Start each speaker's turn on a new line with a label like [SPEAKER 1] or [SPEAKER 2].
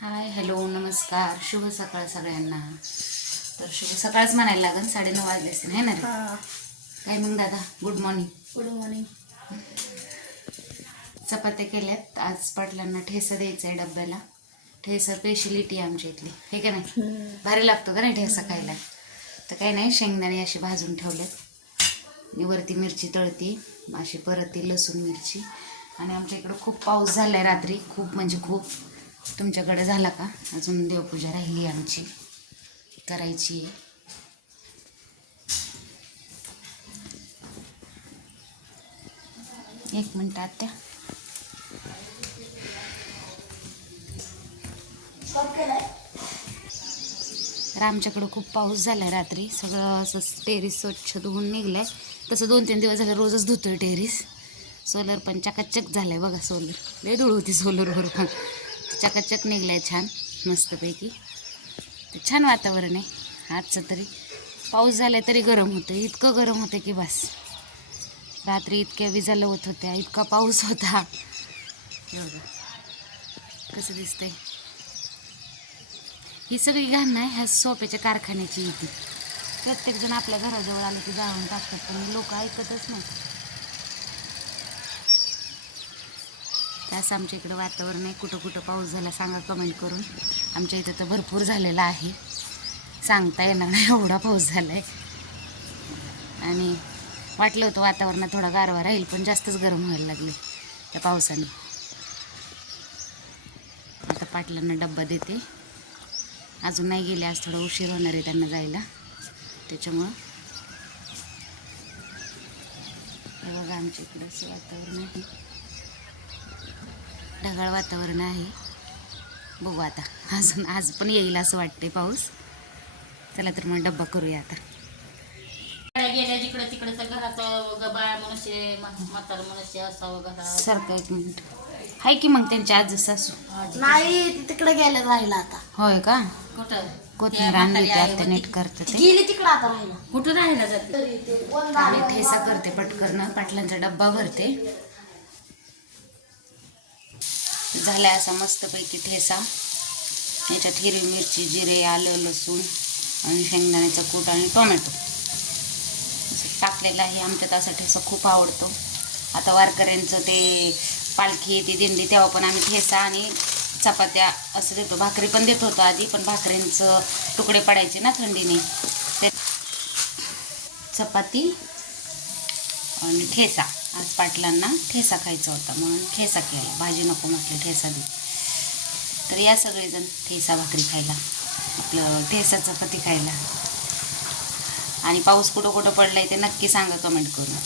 [SPEAKER 1] Hi hello नमस्कार. शुभ सकाळ सगळ्यांना. तर शुभ सकाळच म्हणायला लागेल साडेनऊ वाजले असतील है ना रे? काय मग दादा? गुड मॉर्निंग
[SPEAKER 2] गुड मॉर्निंग
[SPEAKER 1] चपात्या केल्यात. आज पाटलांना ठेसा द्यायचा आहे डब्याला ठेसा स्पेशलिटी आहे आमच्या इथली. हे का नाही? भारी लागतो का नाही ठेसा खायला? तर काही नाही शेंगदाणे अशी भाजून ठेवलेत. मी वरती मिरची तळती अशी परत ती लसूण मिरची. आणि आमच्या इकडं खूप पाऊस झाला आहे रात्री. खूप म्हणजे खूप. तुमच्याकडे झाला का? अजून देवपूजा राहिली आहे आमची. करायची आहे. एक मिनटं आत्या. आमच्याकडं खूप पाऊस झाला रात्री. सगळं असं टेरिस स्वच्छ धुवून निघलंय. तसं दोन तीन दिवस झाले रोजच धुतोय टेरिस सोलर पण चकाचक झालाय बघा सोलर लय धूळ होती सोलरवर पण. चकाचक निघलाय छान मस्तपैकी. तर छान वातावरण आहे आजचं तरी. पाऊस झाला तरी गरम होतं इतकं गरम होतं की बस. रात्री इतक्या विजा होत होत्या इतका पाऊस होता. एवढं. कसं दिसतंय? ही सगळी घाण नाही ह्या सोप्याच्या कारखान्याची येते प्रत्येकजण आपल्या घराजवळ आलं की जाळून टाकतात पण लोक ऐकतच नाही त्यास आमच्या इकडं वातावरण आहे. कुठं कुठं पाऊस झाला सांगा कमेंट करून. आमच्या इथं तर भरपूर झालेला आहे. सांगता येणार नाही एवढा पाऊस झाला आहे आणि वाटलं होतं वातावरणात थोडा गारवा राहील पण जास्तच गरम व्हायला लागले त्या पावसाने. आता पाटलांना डब्बा देते. अजून नाही गेले आज थोडा उशीर होणार आहे त्यांना जायला. त्याच्यामुळं बघा आमच्या इकडं असं वातावरण आहे. ढगाळ वातावरण आहे. बघू आता. अजून आज पण येईल असं वाटतंय पाऊस. चला तर मग डब्बा करूया आता.
[SPEAKER 2] गेल्या जिकडे तिकडे तर घरात ग- बाया मनुष्य म्हातार मनुष्य असावं घरात.
[SPEAKER 1] सारखं एक मिनिट. आहे की मग त्यांची आज सासू?
[SPEAKER 3] नाही तिकडे गेले राहिला आता.
[SPEAKER 1] होय का?
[SPEAKER 2] कुठं?
[SPEAKER 1] कोथिंबीर आणली होती आता नीट करते ते.
[SPEAKER 3] गेली तिकडे आता राहिला.
[SPEAKER 2] कुठं राहिला जाते?
[SPEAKER 3] तरी ते कोण
[SPEAKER 1] आणि ठेसा करते पटकन. पाटलांचा डब्बा भरते. झाला असा मस्तपैकी ठेसा याच्यात हिरवी मिरची जिरे आलं लसूण आणि शेंगदाण्याचं कूट आणि टोमॅटो. असं टाकलेलं आहे. आमच्यात असा ठेसा खूप आवडतो. आता वारकऱ्यांचं ते पालखी येते दिंडी तेव्हा पण आम्ही ठेसा आणि चपात्या असं देतो. भाकरी पण देत होतो आधी पण भाकरींचं तुकडे पडायचे ना थंडीने. ते चपाती आणि ठेसा आज पाटलांना ठेसा खायचा होता म्हणून ठेसा केला. भाजी नको म्हटलं ठेसा दे. तर या सगळेजण ठेसा भाकरी खायला आपलं ठेसा चपाती खायला. आणि पाऊस कुठं कुठं पडलाय ते नक्की सांगा कमेंट करून.